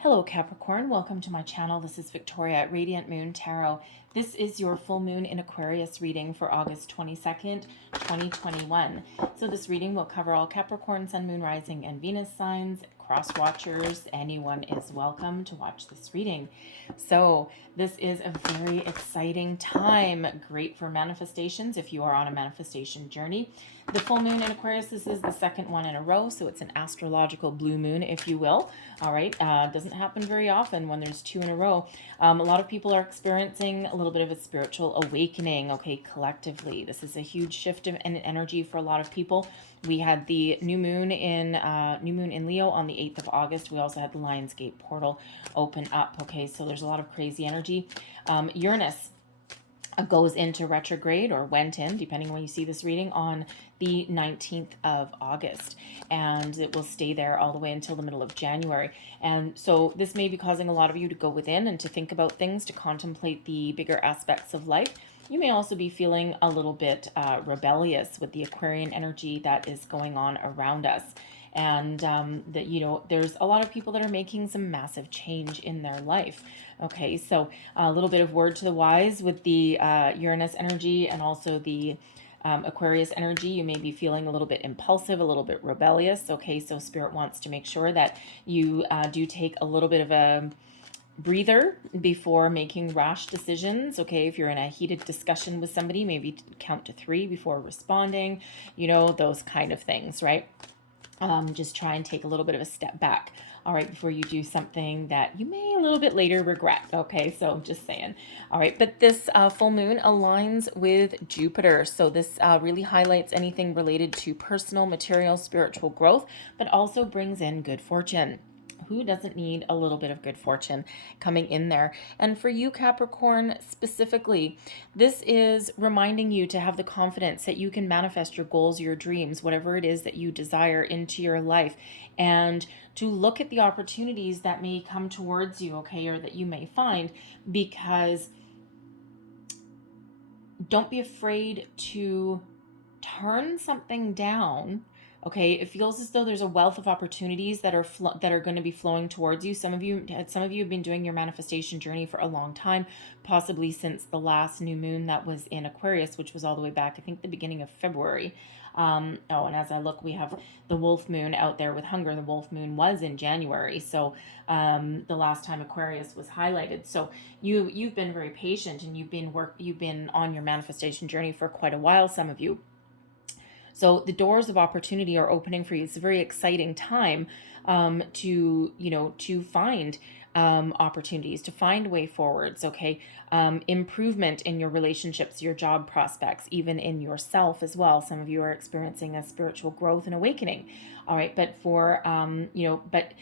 Hello Capricorn, welcome to my channel. This is Victoria at Radiant Moon Tarot. This is your full moon in Aquarius reading for August 22nd, 2021. So this reading will cover all Capricorn, Sun, Moon, Rising, and Venus signs, cross watchers. Anyone is welcome to watch this reading. So this is a very exciting time, great for manifestations if you are on a manifestation journey. The full moon in Aquarius, this is the second one in a row, so it's an astrological blue moon, if you will. All right, doesn't happen very often when there's two in a row. A lot of people are experiencing a little bit of a spiritual awakening, okay, collectively. This is a huge shift in energy for a lot of people. We had the new moon in Leo on the 8th of August. We also had the Lionsgate portal open up, okay, so there's a lot of crazy energy. Uranus goes into retrograde, or went in, depending on when you see this reading, on the 19th of August. And it will stay there all the way until the middle of January. And so this may be causing a lot of you to go within and to think about things, to contemplate the bigger aspects of life. You may also be feeling a little bit rebellious with the Aquarian energy that is going on around us. And that, you know, there's a lot of people that are making some massive change in their life. Okay, so a little bit of word to the wise with the Uranus energy and also the Aquarius energy. You may be feeling a little bit impulsive, a little bit rebellious. Okay, so Spirit wants to make sure that you do take a little bit of a breather before making rash decisions. Okay, if you're in a heated discussion with somebody, maybe count to 3 before responding, you know, those kind of things, right? Just try and take a little bit of a step back, all right, before you do something that you may a little bit later regret. Okay, so just saying. All right, but this full moon aligns with Jupiter, so this really highlights anything related to personal, material, spiritual growth, but also brings in good fortune. Who doesn't need a little bit of good fortune coming in there? And for you, Capricorn, specifically, this is reminding you to have the confidence that you can manifest your goals, your dreams, whatever it is that you desire into your life, and to look at the opportunities that may come towards you, okay, or that you may find, because don't be afraid to turn something down. Okay, it feels as though there's a wealth of opportunities that are going to be flowing towards you. Some of you have been doing your manifestation journey for a long time, possibly since the last new moon that was in Aquarius, which was all the way back, I think, the beginning of February. And as I look, we have the wolf moon out there with hunger. The wolf moon was in January, so the last time Aquarius was highlighted. So you've been very patient, and you've been on your manifestation journey for quite a while, some of you. So the doors of opportunity are opening for you. It's a very exciting time to find opportunities, to find way forwards, okay? Improvement in your relationships, your job prospects, even in yourself as well. Some of you are experiencing a spiritual growth and awakening, all right? But but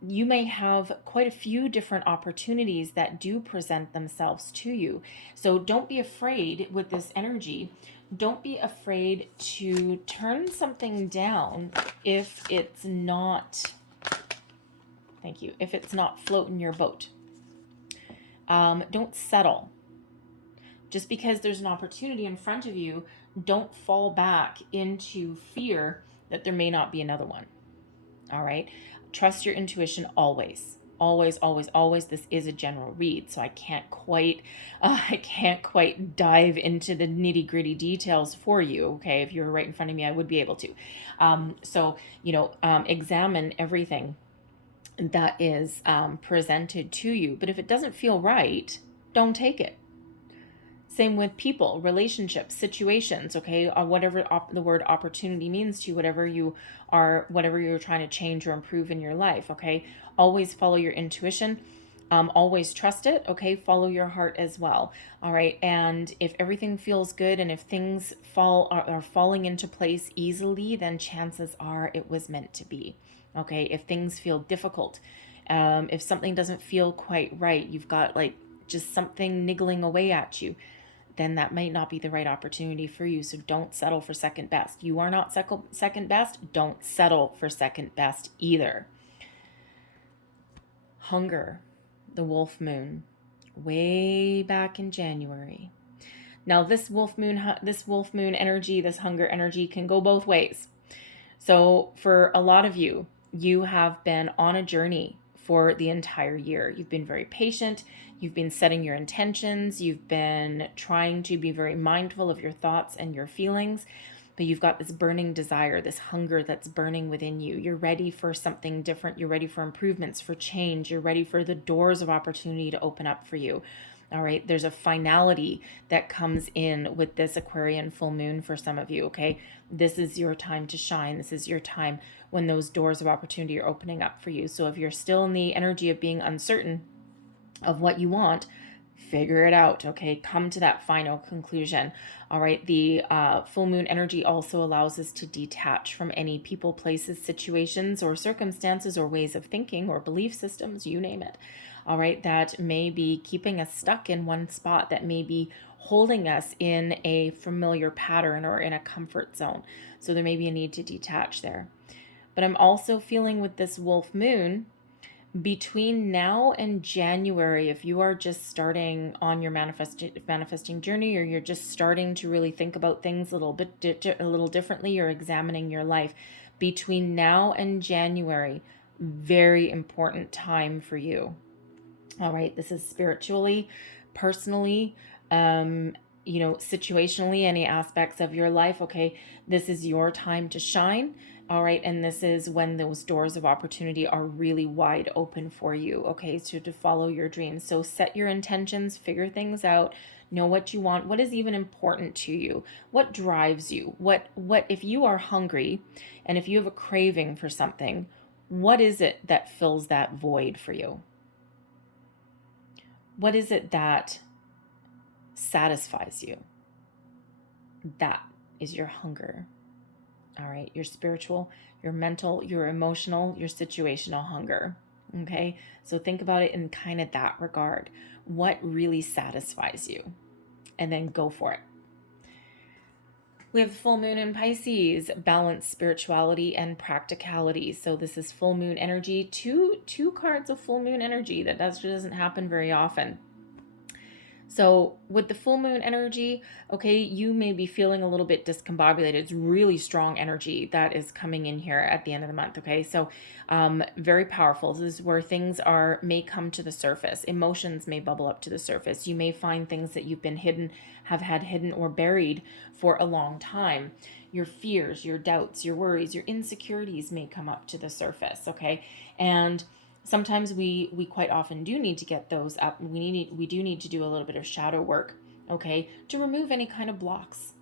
you may have quite a few different opportunities that do present themselves to you. So don't be afraid with this energy. Don't be afraid to turn something down if it's not, thank you, if it's not floating your boat. Don't settle. Just because there's an opportunity in front of you, don't fall back into fear that there may not be another one. All right? Trust your intuition always. Always, always, always. This is a general read, so I can't quite dive into the nitty-gritty details for you. Okay, if you were right in front of me, I would be able to. Examine everything that is presented to you. But if it doesn't feel right, don't take it. Same with people, relationships, situations, okay? Whatever the word opportunity means to you, whatever you're trying to change or improve in your life, okay? Always follow your intuition. Always trust it, okay? Follow your heart as well, all right? And if everything feels good and if things are falling into place easily, then chances are it was meant to be, okay? If things feel difficult, if something doesn't feel quite right, you've got like just something niggling away at you, then that might not be the right opportunity for you. So don't settle for second best. You are not second best. Don't settle for second best either. Hunger, the wolf moon, way back in January. Now this wolf moon energy, this hunger energy can go both ways. So for a lot of you, you have been on a journey for the entire year. You've been very patient. You've been setting your intentions. You've been trying to be very mindful of your thoughts and your feelings. But you've got this burning desire, this hunger that's burning within you. You're ready for something different. You're ready for improvements, for change. You're ready for the doors of opportunity to open up for you. All right. There's a finality that comes in with this Aquarian full moon for some of you. Okay. This is your time to shine. This is your time when those doors of opportunity are opening up for you. So if you're still in the energy of being uncertain of what you want, figure it out. Okay. Come to that final conclusion. All right. The full moon energy also allows us to detach from any people, places, situations, or circumstances, or ways of thinking, or belief systems, you name it. All right. That may be keeping us stuck in one spot, that may be holding us in a familiar pattern or in a comfort zone. So there may be a need to detach there. But I'm also feeling with this wolf moon, between now and January, if you are just starting on your manifesting journey, or you're just starting to really think about things a little differently, or examining your life, between now and January, very important time for you. All right, this is spiritually, personally, situationally, any aspects of your life. Okay, this is your time to shine. All right, and this is when those doors of opportunity are really wide open for you. Okay, so to follow your dreams. So set your intentions, figure things out, know what you want, what is even important to you, what drives you, what if you are hungry and if you have a craving for something, what is it that fills that void for you? What is it that satisfies you? That is your hunger. All right, your spiritual, your mental, your emotional, your situational hunger. Okay, so think about it in kind of that regard. What really satisfies you? And then go for it. We have full moon in Pisces, balance, spirituality, and practicality. So this is full moon energy. Two cards of full moon energy. That doesn't happen very often. So with the full moon energy, okay, you may be feeling a little bit discombobulated. It's really strong energy that is coming in here at the end of the month. Okay, so very powerful. This is where things may come to the surface. Emotions may bubble up to the surface. You may find things that you've been have had hidden or buried for a long time. Your fears, your doubts, your worries, your insecurities may come up to the surface. Okay, and sometimes we quite often do need to get those up. We do need to do a little bit of shadow work, okay, to remove any kind of blocks.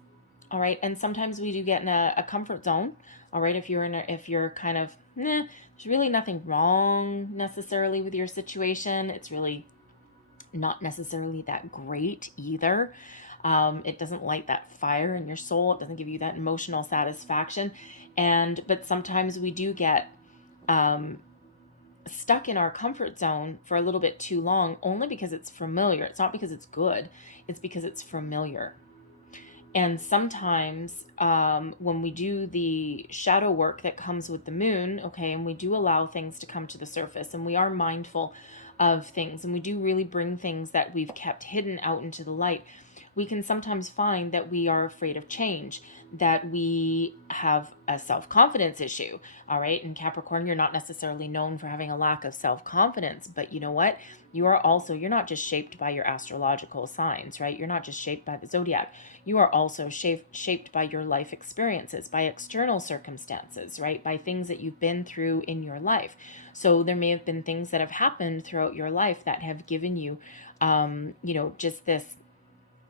All right, and sometimes we do get in a comfort zone. All right, if you're kind of there's really nothing wrong necessarily with your situation. It's really not necessarily that great either. It doesn't light that fire in your soul. It doesn't give you that emotional satisfaction. But sometimes we do get stuck in our comfort zone for a little bit too long, only because it's familiar. It's not because it's good. It's because it's familiar. And sometimes when we do the shadow work that comes with the moon, okay, and we do allow things to come to the surface, and we are mindful of things, and we do really bring things that we've kept hidden out into the light, we can sometimes find that we are afraid of change, that we have a self-confidence issue. All right, in Capricorn, you're not necessarily known for having a lack of self-confidence, but you know what? You're not just shaped by your astrological signs, right? You're not just shaped by the zodiac. You are also shaped by your life experiences, by external circumstances, right? By things that you've been through in your life. So there may have been things that have happened throughout your life that have given you, just this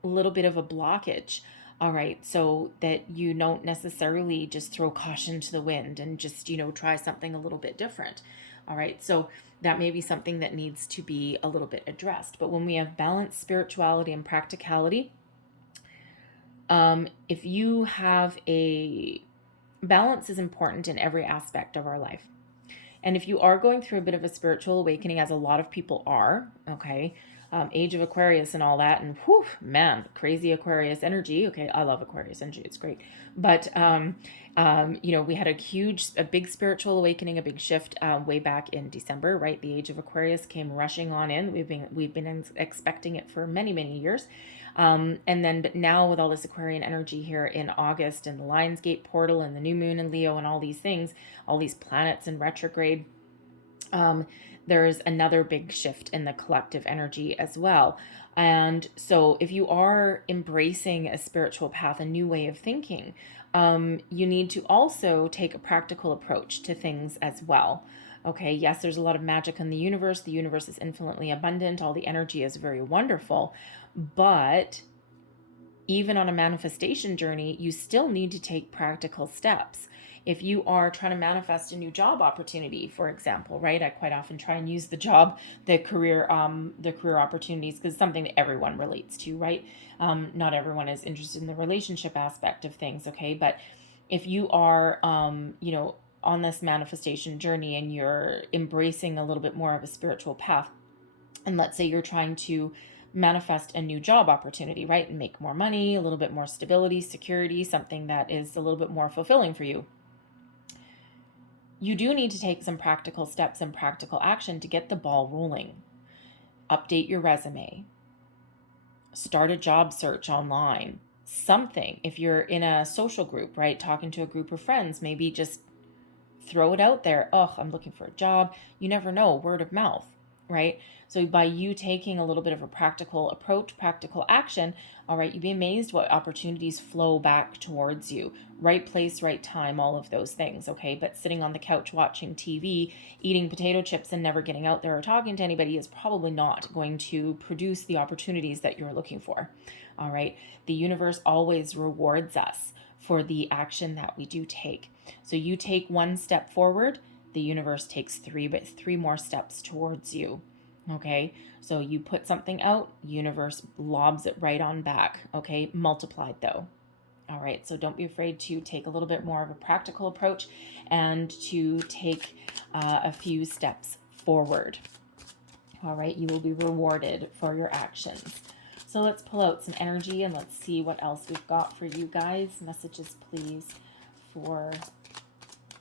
little bit of a blockage. All right, so that you don't necessarily just throw caution to the wind and just, try something a little bit different. All right, so that may be something that needs to be a little bit addressed. But when we have balance, spirituality, and practicality, if you have a balance is important in every aspect of our life. And if you are going through a bit of a spiritual awakening, as a lot of people are, okay, age of Aquarius and all that, and whew, man, crazy Aquarius energy. Okay, I love Aquarius energy; it's great. But we had a big spiritual awakening, a big shift way back in December. Right, the age of Aquarius came rushing on in. We've been expecting it for many, many years. But now with all this Aquarian energy here in August, and the Lionsgate portal, and the new moon in Leo, and all these things, all these planets in retrograde, there's another big shift in the collective energy as well. And so if you are embracing a spiritual path, a new way of thinking, you need to also take a practical approach to things as well. Okay, yes, there's a lot of magic in the universe. The universe is infinitely abundant. All the energy is very wonderful. But even on a manifestation journey, you still need to take practical steps. If you are trying to manifest a new job opportunity, for example, right? I quite often try and use the career opportunities, because it's something that everyone relates to, right? Not everyone is interested in the relationship aspect of things, okay? But if you are, on this manifestation journey and you're embracing a little bit more of a spiritual path, and let's say you're trying to manifest a new job opportunity, right? And make more money, a little bit more stability, security, something that is a little bit more fulfilling for you. You do need to take some practical steps and practical action to get the ball rolling. Update your resume. Start a job search online. Something. If you're in a social group, right? Talking to a group of friends, maybe just throw it out there. Oh, I'm looking for a job. You never know. Word of mouth, right? So by you taking a little bit of a practical approach, practical action, all right, you'd be amazed what opportunities flow back towards you. Right place, right time, all of those things, okay? But sitting on the couch watching TV, eating potato chips and never getting out there or talking to anybody is probably not going to produce the opportunities that you're looking for, all right? The universe always rewards us for the action that we do take. So you take one step forward, the universe takes three more steps towards you. Okay, so you put something out, universe lobs it right on back. Okay, multiplied though. All right, so don't be afraid to take a little bit more of a practical approach and to take a few steps forward. All right, you will be rewarded for your actions. So let's pull out some energy and let's see what else we've got for you guys. Messages, please, for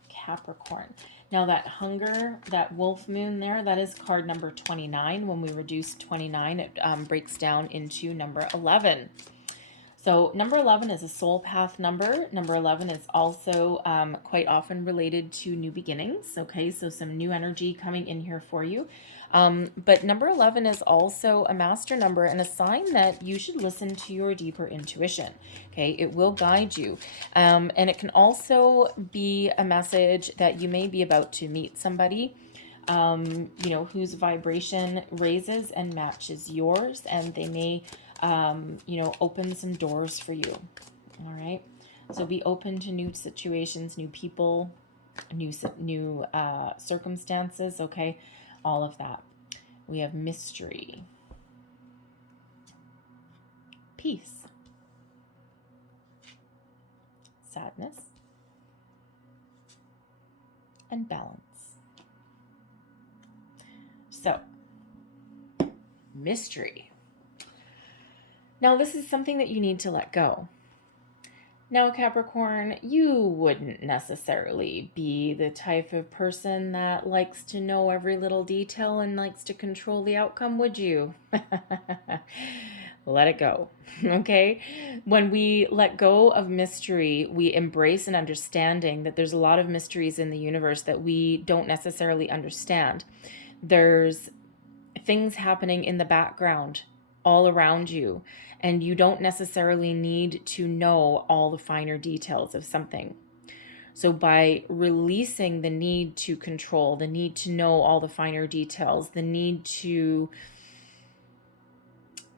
Capricorn. Now that hunger, that wolf moon there, that is card number 29. When we reduce 29, it breaks down into number 11. So number 11 is a soul path number. Number 11 is also quite often related to new beginnings. Okay, so some new energy coming in here for you. But number 11 is also a master number and a sign that you should listen to your deeper intuition. Okay, it will guide you. And it can also be a message that you may be about to meet somebody, whose vibration raises and matches yours, and they may, open some doors for you. All right. So be open to new situations, new people, new circumstances. Okay. All of that. We have mystery, peace, sadness, and balance. So, mystery. Now, this is something that you need to let go. Now, Capricorn, you wouldn't necessarily be the type of person that likes to know every little detail and likes to control the outcome, would you? Let it go, okay? When we let go of mystery, we embrace an understanding that there's a lot of mysteries in the universe that we don't necessarily understand. There's things happening in the background all around you, and you don't necessarily need to know all the finer details of something. So by releasing the need to control, the need to know all the finer details, the need to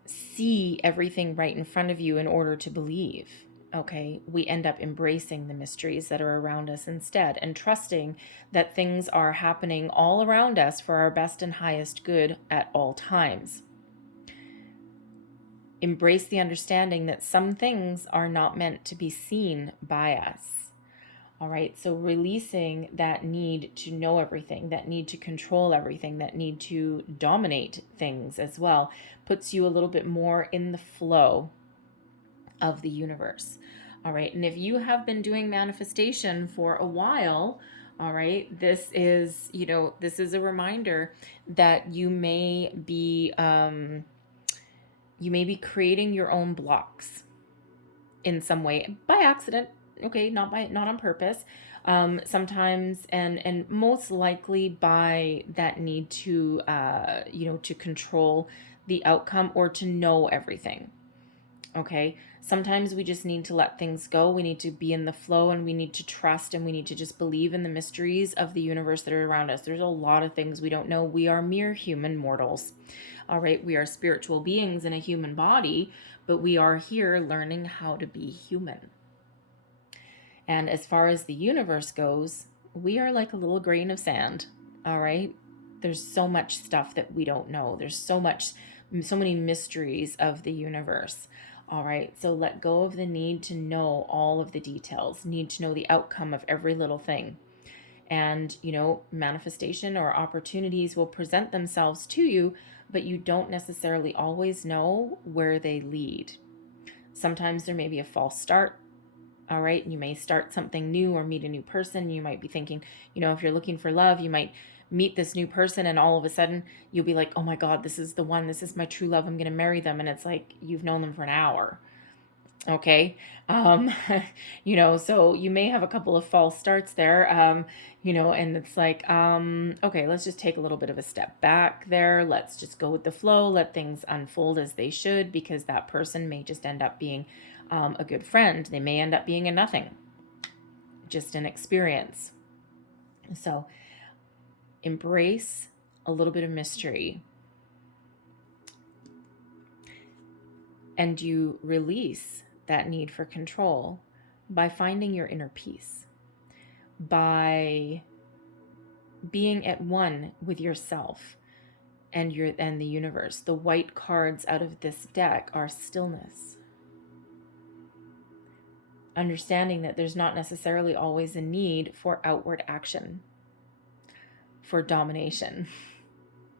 see everything right in front of you in order to believe, okay, we end up embracing the mysteries that are around us instead, and trusting that things are happening all around us for our best and highest good at all times. Embrace the understanding that some things are not meant to be seen by us. All right, so releasing that need to know everything, that need to control everything, that need to dominate things as well, puts you a little bit more in the flow of the universe. All right, and if you have been doing manifestation for a while, all right, this is a reminder that you may be creating your own blocks in some way by accident. Okay, not on purpose. Sometimes, and most likely by that need to, to control the outcome or to know everything. Okay. Sometimes we just need to let things go. We need to be in the flow, and we need to trust, and we need to just believe in the mysteries of the universe that are around us. There's a lot of things we don't know. We are mere human mortals. All right. We are spiritual beings in a human body, but we are here learning how to be human. And as far as the universe goes, we are like a little grain of sand. All right. There's so much stuff that we don't know. There's so many mysteries of the universe. All right. So let go of the need to know all of the details, need to know the outcome of every little thing. And, manifestation or opportunities will present themselves to you, but you don't necessarily always know where they lead. Sometimes there may be a false start. All right. You may start something new or meet a new person. You might be thinking, if you're looking for love, you might meet this new person, and all of a sudden you'll be like, oh my God, this is the one. This is my true love. I'm going to marry them. And it's like, you've known them for an hour. Okay. So you may have a couple of false starts there, and it's like, okay, let's just take a little bit of a step back there. Let's just go with the flow. Let things unfold as they should, because that person may just end up being a good friend. They may end up being a nothing, just an experience. So embrace a little bit of mystery, and you release that need for control by finding your inner peace, by being at one with yourself and the universe. The white cards out of this deck are stillness. Understanding that there's not necessarily always a need for outward action, for domination,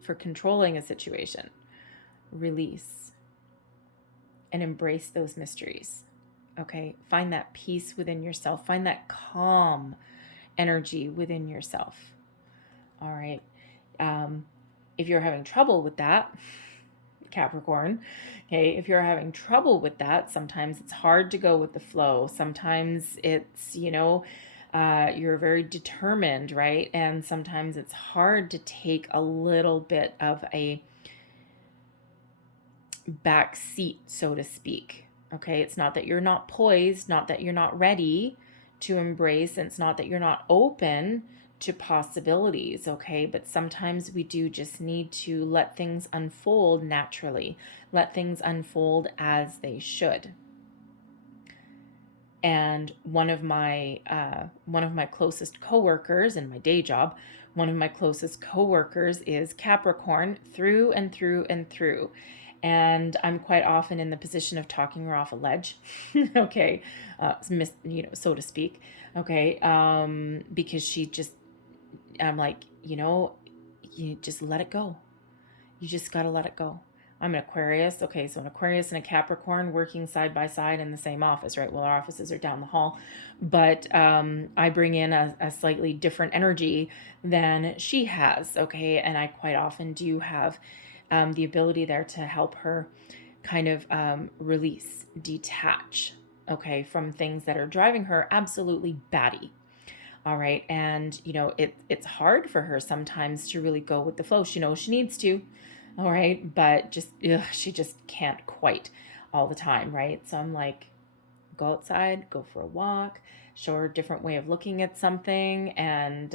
for controlling a situation. Release and embrace those mysteries. Okay. Find that peace within yourself. Find that calm energy within yourself. All right. If you're having trouble with that, Capricorn, okay, if you're having trouble with that, sometimes it's hard to go with the flow. Sometimes it's, you're very determined, right? And sometimes it's hard to take a little bit of a back seat, so to speak. Okay. It's not that you're not poised, not that you're not ready to embrace. And it's not that you're not open to possibilities. Okay. But sometimes we do just need to let things unfold naturally, let things unfold as they should. And one of my closest coworkers in my day job, one of my closest coworkers is Capricorn through and through and through. And I'm quite often in the position of talking her off a ledge, okay, so to speak, okay, because I'm like, you just let it go. You just got to let it go. I'm an Aquarius. Okay, so an Aquarius and a Capricorn working side by side in the same office, right? Well, our offices are down the hall, but I bring in a slightly different energy than she has, okay? And I quite often do have the ability there to help her kind of release, detach, okay, from things that are driving her absolutely batty. All right. And, it's hard for her sometimes to really go with the flow. She knows she needs to. All right. But she just can't quite all the time. Right. So I'm like, go outside, go for a walk, show her a different way of looking at something, and,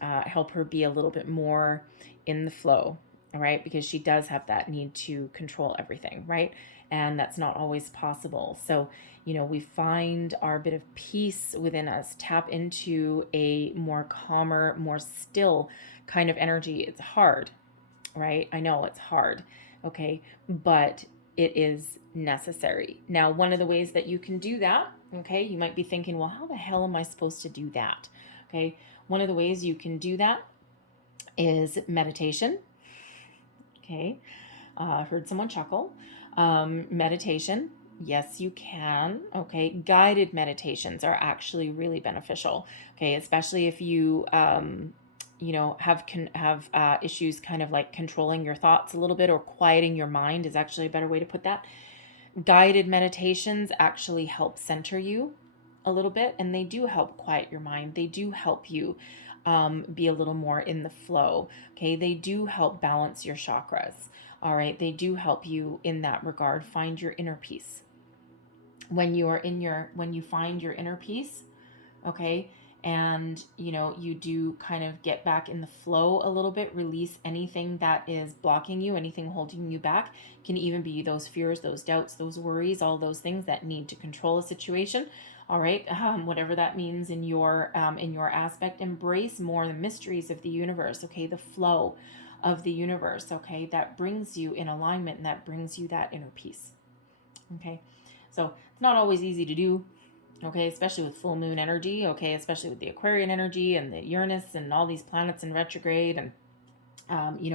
help her be a little bit more in the flow. All right. Because she does have that need to control everything. Right. And that's not always possible. So, we find our bit of peace within us, tap into a more calmer, more still kind of energy. It's hard, right? I know it's hard. Okay. But it is necessary. Now, one of the ways that you can do that, okay, you might be thinking, well, how the hell am I supposed to do that? Okay. One of the ways you can do that is meditation. Okay. Heard someone chuckle. Meditation. Yes, you can. Okay. Guided meditations are actually really beneficial. Okay. Especially if you, have issues kind of like controlling your thoughts a little bit, or quieting your mind is actually a better way to put that. Guided meditations actually help center you. a little bit, and they do help quiet your mind. They do help you be a little more in the flow. Okay, they do help balance your chakras. All right, they do help you in that regard. Find your inner peace. When you find your inner peace, okay, and you do kind of get back in the flow a little bit, release anything that is blocking you, anything holding you back. Can even be those fears, those doubts, those worries, all those things that need to control a situation. All right, whatever that means in your aspect. Embrace more the mysteries of the universe, okay, the flow of the universe, okay, that brings you in alignment and that brings you that inner peace. Okay, so it's not always easy to do, okay, especially with full moon energy, okay, especially with the Aquarian energy and the Uranus and all these planets in retrograde and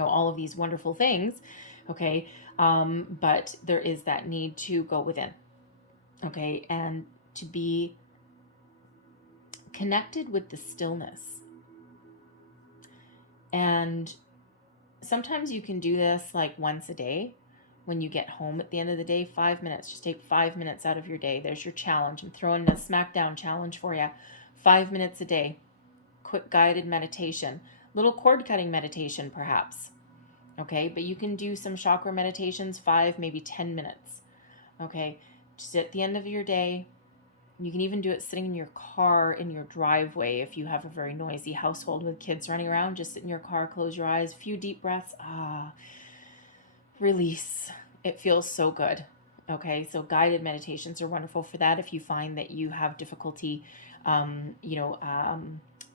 all of these wonderful things, okay, but there is that need to go within, okay, and to be connected with the stillness. And sometimes you can do this like once a day. When you get home at the end of the day, 5 minutes, just take 5 minutes out of your day. There's your challenge. I'm throwing a smackdown challenge for you. 5 minutes a day, quick guided meditation, little cord cutting meditation perhaps. Okay, but you can do some chakra meditations, 5, maybe 10 minutes. Okay, just at the end of your day. You can even do it sitting in your car, in your driveway. If you have a very noisy household with kids running around, just sit in your car, close your eyes, few deep breaths. Release. It feels so good. Okay, so guided meditations are wonderful for that if you find that you have difficulty,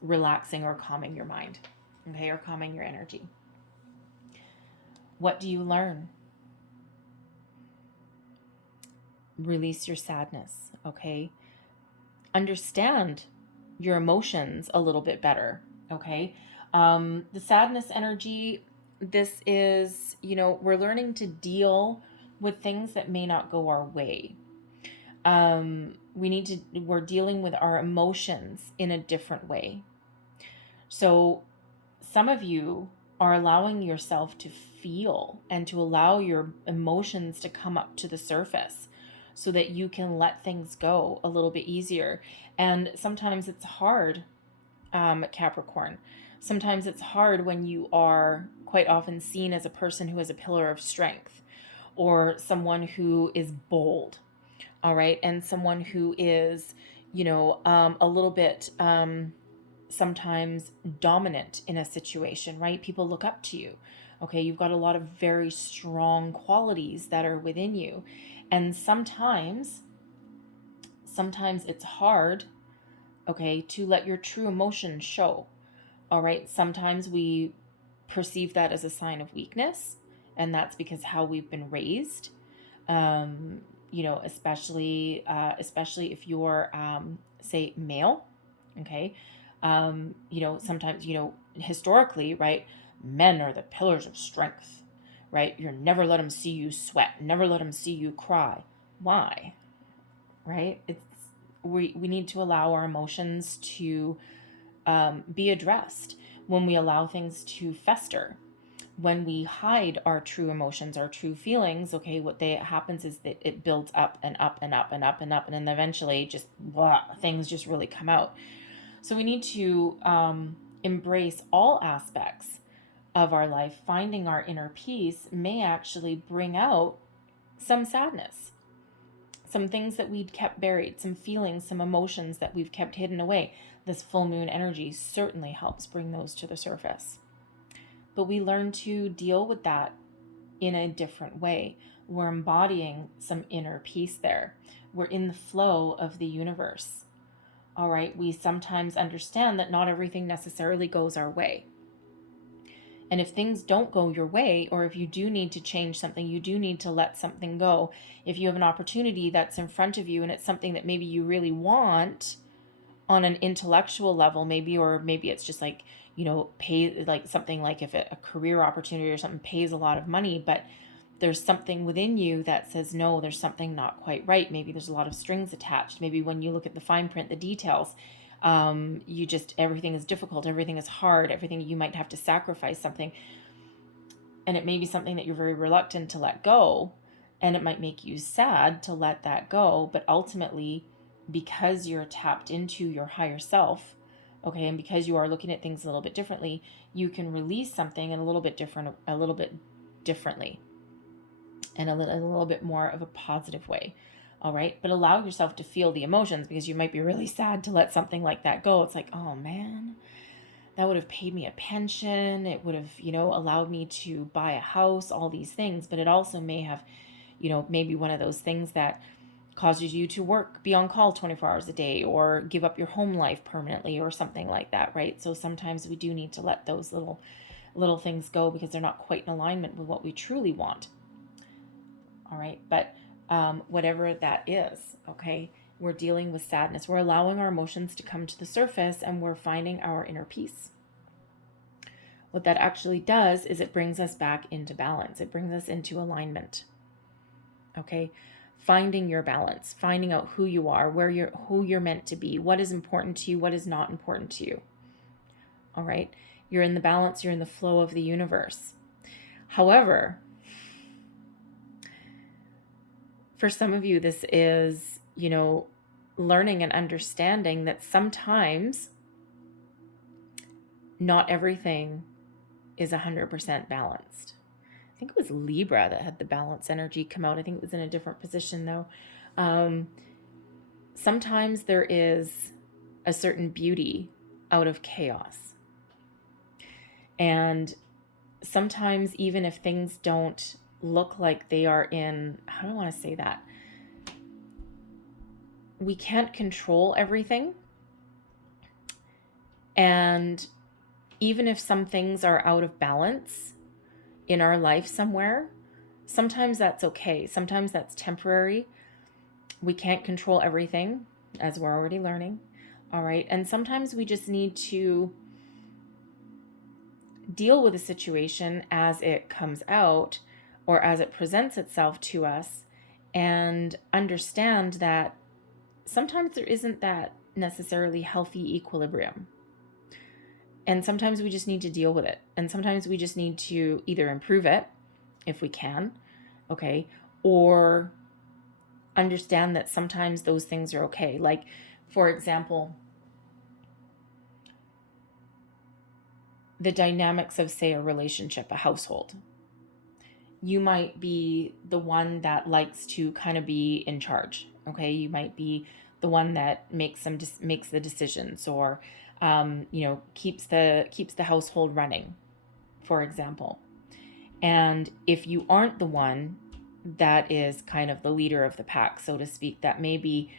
relaxing or calming your mind, okay, or calming your energy. What do you learn? Release your sadness, okay? Understand your emotions a little bit better, okay? The sadness energy, this is, we're learning to deal with things that may not go our way. We're dealing with our emotions in a different way. So some of you are allowing yourself to feel and to allow your emotions to come up to the surface so that you can let things go a little bit easier. And sometimes it's hard, Capricorn. Sometimes it's hard when you are quite often seen as a person who is a pillar of strength, or someone who is bold, all right, and someone who is, a little bit sometimes dominant in a situation, right? People look up to you. Okay, you've got a lot of very strong qualities that are within you. And sometimes it's hard, okay, to let your true emotions show. All right, sometimes we perceive that as a sign of weakness, and that's because how we've been raised. Especially if you're, say, male, okay. Sometimes, historically, right, men are the pillars of strength, right? You're never let them see you sweat, never let them see you cry. Why? Right? We need to allow our emotions to be addressed. When we allow things to fester, when we hide our true emotions, our true feelings, okay, what happens is that it builds up and up and up and up and up, and then eventually just things just really come out. So we need to embrace all aspects of our life. Finding our inner peace may actually bring out some sadness, some things that we'd kept buried, some feelings, some emotions that we've kept hidden away. This full moon energy certainly helps bring those to the surface. But we learn to deal with that in a different way. We're embodying some inner peace there. We're in the flow of the universe. All right, we sometimes understand that not everything necessarily goes our way. And if things don't go your way, or if you do need to change something, you do need to let something go. If you have an opportunity that's in front of you and it's something that maybe you really want on an intellectual level, maybe, or maybe it's just like, pay, like something like if a career opportunity or something pays a lot of money, but there's something within you that says, no, there's something not quite right. Maybe there's a lot of strings attached. Maybe when you look at the fine print, the details, everything is difficult. Everything is hard. Everything, you might have to sacrifice something. And it may be something that you're very reluctant to let go. And it might make you sad to let that go. But ultimately, because you're tapped into your higher self, okay, and because you are looking at things a little bit differently, you can release something in a little bit differently, and a little bit more of a positive way. All right. But allow yourself to feel the emotions, because you might be really sad to let something like that go. It's like, oh man, that would have paid me a pension. It would have, allowed me to buy a house, all these things. But it also may have, maybe one of those things that causes you to be on call 24 hours a day, or give up your home life permanently, or something like that, right? So sometimes we do need to let those little things go, because they're not quite in alignment with what we truly want. All right. But whatever that is, okay, we're dealing with sadness. We're allowing our emotions to come to the surface, and we're finding our inner peace. What that actually does is it brings us back into balance. It brings us into alignment. Okay. Finding your balance, finding out who you are, who you're meant to be, what is important to you, what is not important to you. All right. You're in the balance, you're in the flow of the universe. However, for some of you, this is, learning and understanding that sometimes not everything is 100% balanced. I think it was Libra that had the balance energy come out. I think it was in a different position though. Sometimes there is a certain beauty out of chaos. And sometimes, even if things don't look like they are in, how do I want to say that? We can't control everything. And even if some things are out of balance in our life somewhere, sometimes that's okay. Sometimes that's temporary. We can't control everything, as we're already learning. All right. And sometimes we just need to deal with a situation as it comes out, or as it presents itself to us, and understand that sometimes there isn't that necessarily healthy equilibrium. And sometimes we just need to deal with it. And sometimes we just need to either improve it, if we can, okay, or understand that sometimes those things are okay. Like, for example, the dynamics of, say, a relationship, a household. You might be the one that likes to kind of be in charge, okay? You might be the one that makes the decisions, or keeps the household running, for example. And if you aren't the one that is kind of the leader of the pack, so to speak, that may be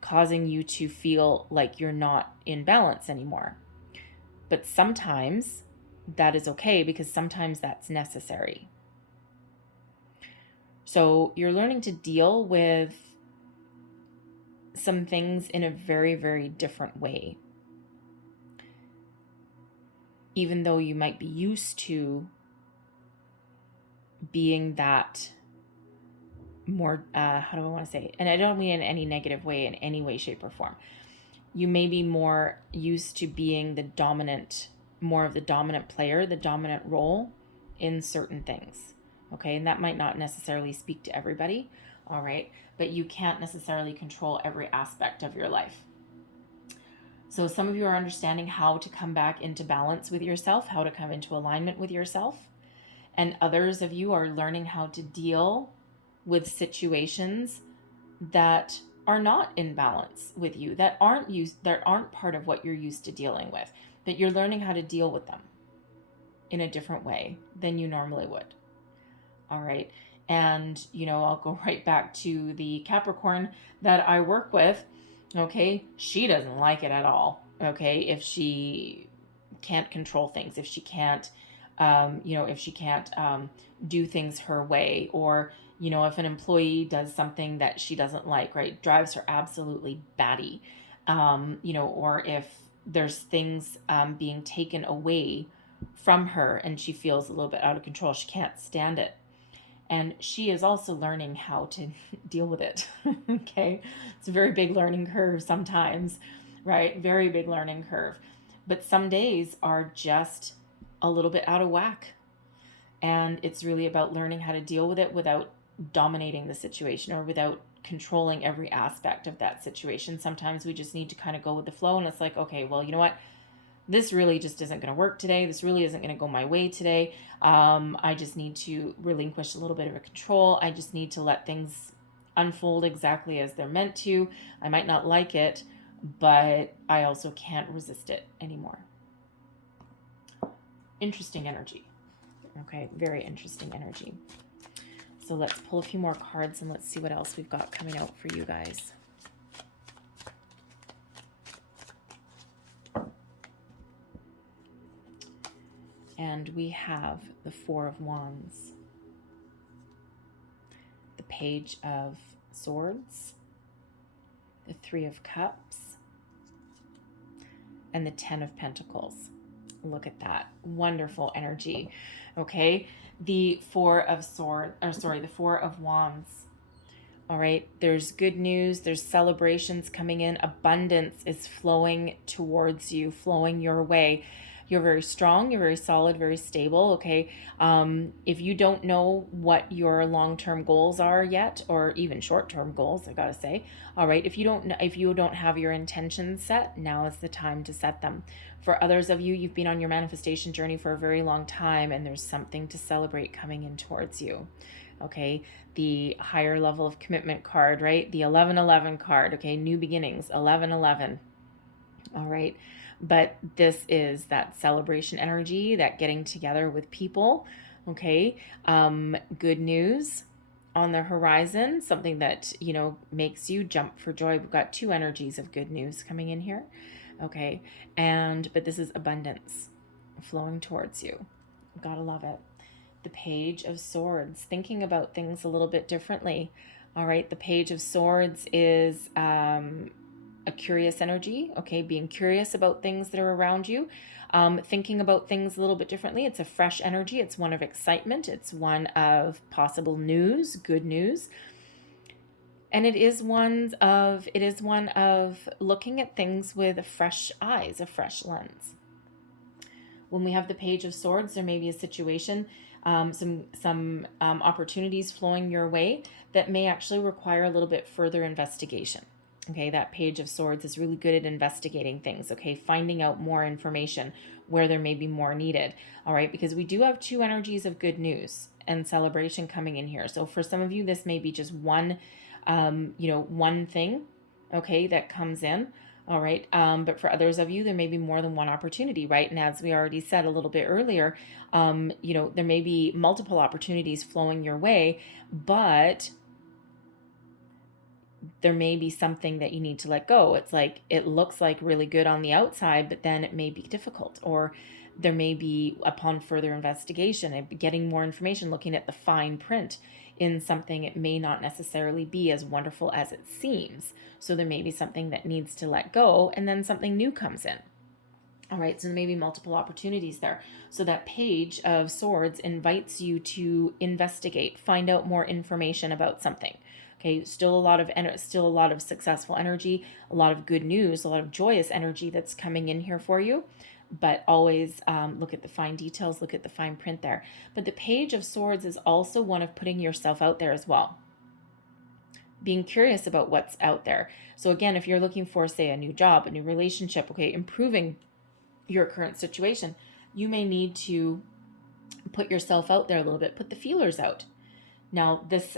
causing you to feel like you're not in balance anymore. But sometimes that is okay, because sometimes that's necessary. So you're learning to deal with some things in a very, very different way. Even though you might be used to being that more, how do I want to say it? And I don't mean in any negative way, in any way, shape, or form. You may be more used to being more of the dominant player, the dominant role in certain things. Okay. And that might not necessarily speak to everybody. All right. But you can't necessarily control every aspect of your life. So some of you are understanding how to come back into balance with yourself, how to come into alignment with yourself. And others of you are learning how to deal with situations that are not in balance with you, that aren't part of what you're used to dealing with, but you're learning how to deal with them in a different way than you normally would. All right. And, I'll go right back to the Capricorn that I work with. Okay. She doesn't like it at all. Okay. If she can't control things, if she can't, do things her way, or, if an employee does something that she doesn't like, right, drives her absolutely batty, or if there's things being taken away from her and she feels a little bit out of control, she can't stand it. And she is also learning how to deal with it. Okay. It's a very big learning curve sometimes, right? Very big learning curve. But some days are just a little bit out of whack. And it's really about learning how to deal with it without dominating the situation, or without controlling every aspect of that situation. Sometimes we just need to kind of go with the flow, and it's like, okay, well, you know what? This really just isn't going to work today. This really isn't going to go my way today. I just need to relinquish a little bit of a control. I just need to let things unfold exactly as they're meant to. I might not like it, but I also can't resist it anymore. Interesting energy. Okay, very interesting energy. So let's pull a few more cards and let's see what else we've got coming out for you guys. And we have the Four of Wands, the Page of Swords, the Three of Cups, and the Ten of Pentacles. Look at that. Wonderful energy. Okay. The Four of Wands. All right. There's good news. There's celebrations coming in. Abundance is flowing towards you, flowing your way. You're very strong, you're very solid, very stable, okay? If you don't know what your long-term goals are yet, or even short-term goals, I gotta say, all right, if you don't have your intentions set, now is the time to set them. For others of you, you've been on your manifestation journey for a very long time, and there's something to celebrate coming in towards you, okay? The higher level of commitment card, right? The 1111 card, okay? New beginnings, 1111, all right? But this is that celebration energy, that getting together with people, okay? Good news on the horizon, something that, you know, makes you jump for joy. We've got two energies of good news coming in here, okay? But this is abundance flowing towards you. Gotta love it. The Page of Swords, thinking about things a little bit differently, all right? The Page of Swords is a curious energy, okay? Being curious about things that are around you, thinking about things a little bit differently. It's a fresh energy. It's one of excitement. It's one of possible news, good news. And it is one of looking at things with fresh eyes, a fresh lens. When we have the Page of Swords, there may be a situation, some opportunities flowing your way that may actually require a little bit further investigation. Okay, that Page of Swords is really good at investigating things, okay, finding out more information where there may be more needed, all right, because we do have two energies of good news and celebration coming in here. So for some of you, this may be just one, one thing, okay, that comes in, all right, but for others of you, there may be more than one opportunity, right? And as we already said a little bit earlier, there may be multiple opportunities flowing your way, but there may be something that you need to let go. It's like, it looks like really good on the outside, but then it may be difficult, or there may be, upon further investigation and getting more information, looking at the fine print in something, it may not necessarily be as wonderful as it seems. So there may be something that needs to let go, and then something new comes in. All right, so there may be multiple opportunities there. So that Page of Swords invites you to investigate, find out more information about something. Okay, still a lot of successful energy, a lot of good news, a lot of joyous energy that's coming in here for you. But always look at the fine details, look at the fine print there. But the Page of Swords is also one of putting yourself out there as well. Being curious about what's out there. So again, if you're looking for, say, a new job, a new relationship, okay, improving your current situation, you may need to put yourself out there a little bit, put the feelers out. Now, this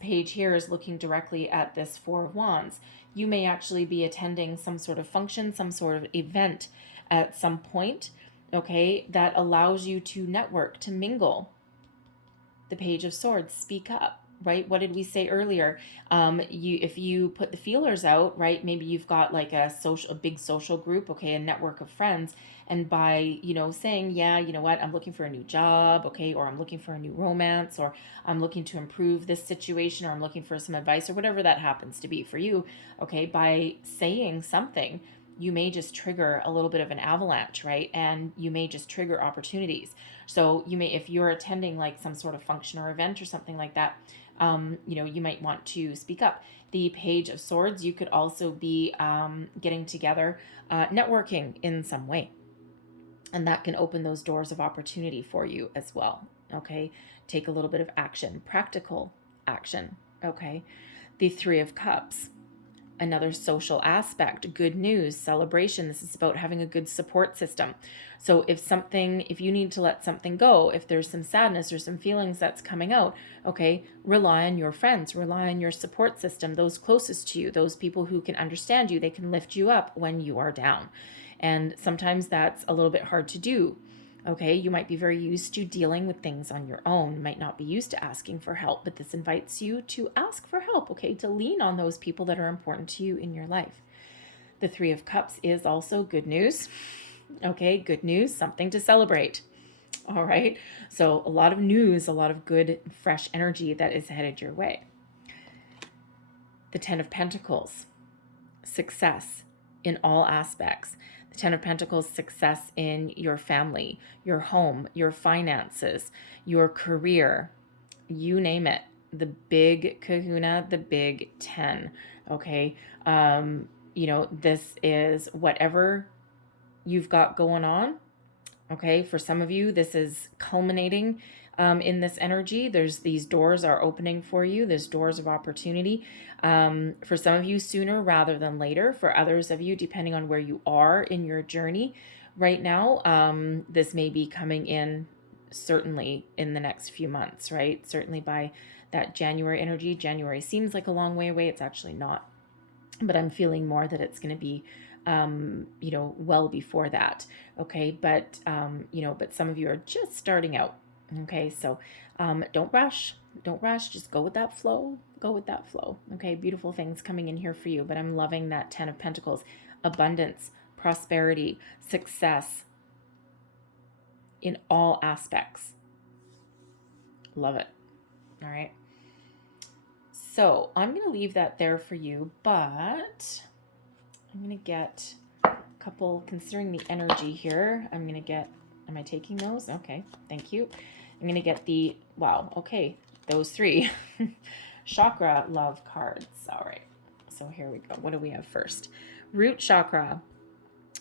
page here is looking directly at this Four of Wands. You may actually be attending some sort of function, some sort of event at some point, okay, that allows you to network, to mingle. The Page of Swords, speak up, right? What did we say earlier? If you put the feelers out, right, maybe you've got like a big social group, okay, a network of friends, and by, saying, yeah, you know what, I'm looking for a new job, okay, or I'm looking for a new romance, or I'm looking to improve this situation, or I'm looking for some advice, or whatever that happens to be for you, okay, by saying something, you may just trigger a little bit of an avalanche, right? And you may just trigger opportunities. So you may, if you're attending like some sort of function or event or something like that, you might want to speak up. The Page of Swords, you could also be getting together, networking in some way. And that can open those doors of opportunity for you as well, okay? Take a little bit of action, practical action, okay? The Three of Cups, another social aspect, good news, celebration. This is about having a good support system. So if you need to let something go, if there's some sadness or some feelings that's coming out, okay, rely on your friends, rely on your support system, those closest to you, those people who can understand you. They can lift you up when you are down. And sometimes that's a little bit hard to do. Okay, you might be very used to dealing with things on your own, might not be used to asking for help, but this invites you to ask for help, okay, to lean on those people that are important to you in your life. The Three of Cups is also good news. Okay, good news, something to celebrate. All right, so a lot of news, a lot of good, fresh energy that is headed your way. The Ten of Pentacles, success in all aspects. The Ten of Pentacles, success in your family, your home, your finances, your career, you name it. The big kahuna, the big 10, okay? This is whatever you've got going on, okay? For some of you, this is culminating in this energy. These doors are opening for you. There's doors of opportunity. For some of you, sooner rather than later. For others of you, depending on where you are in your journey right now, this may be coming in certainly in the next few months, right? Certainly by that January energy. January seems like a long way away. It's actually not. But I'm feeling more that it's going to be well before that. Okay. But some of you are just starting out. Okay. So, don't rush, just go with that flow, Okay. Beautiful things coming in here for you, but I'm loving that 10 of Pentacles, abundance, prosperity, success in all aspects. Love it. All right. So I'm going to leave that there for you, but I'm going to get a couple, considering the energy here, am I taking those? Okay, thank you. I'm going to get those three chakra love cards. All right, so here we go. What do we have first? Root chakra,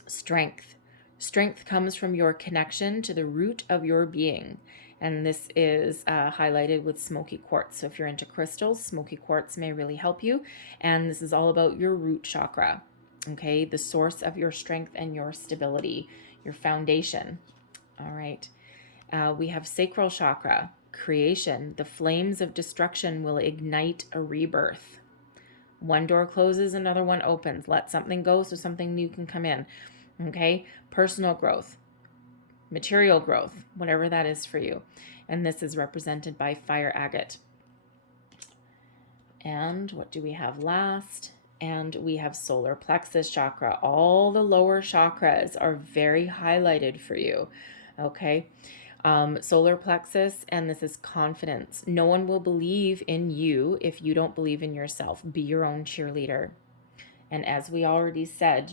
strength. Strength comes from your connection to the root of your being. And this is highlighted with smoky quartz. So if you're into crystals, smoky quartz may really help you. And this is all about your root chakra, okay? The source of your strength and your stability, your foundation. All right. We have sacral chakra, creation. The flames of destruction will ignite a rebirth. One door closes, another one opens. Let something go so something new can come in. Okay? Personal growth, material growth, whatever that is for you. And this is represented by fire agate. And what do we have last? And we have solar plexus chakra. All the lower chakras are very highlighted for you. Okay? Solar plexus, and this is confidence. No one will believe in you if you don't believe in yourself. Be your own cheerleader. And as we already said,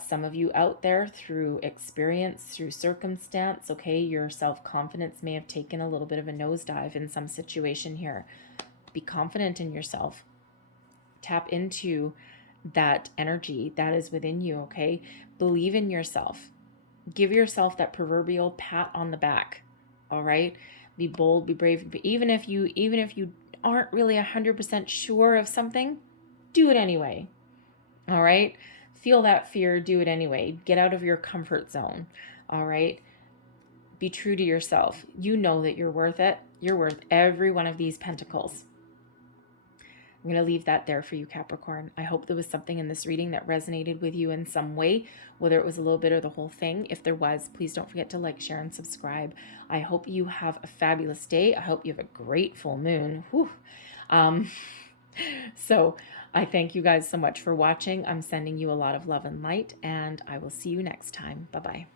some of you out there, through experience, through circumstance, okay, your self-confidence may have taken a little bit of a nosedive in some situation here. Be confident in yourself. Tap into that energy that is within you, okay? Believe in yourself. Give yourself that proverbial pat on the back, all right? Be bold, be brave. Even if you aren't really 100% sure of something, do it anyway, all right? Feel that fear, do it anyway. Get out of your comfort zone, all right? Be true to yourself. You know that you're worth it. You're worth every one of these pentacles. I'm going to leave that there for you, Capricorn. I hope there was something in this reading that resonated with you in some way, whether it was a little bit or the whole thing. If there was, please don't forget to like, share, and subscribe. I hope you have a fabulous day. I hope you have a great full moon. Whew. So I thank you guys so much for watching. I'm sending you a lot of love and light, and I will see you next time. Bye-bye.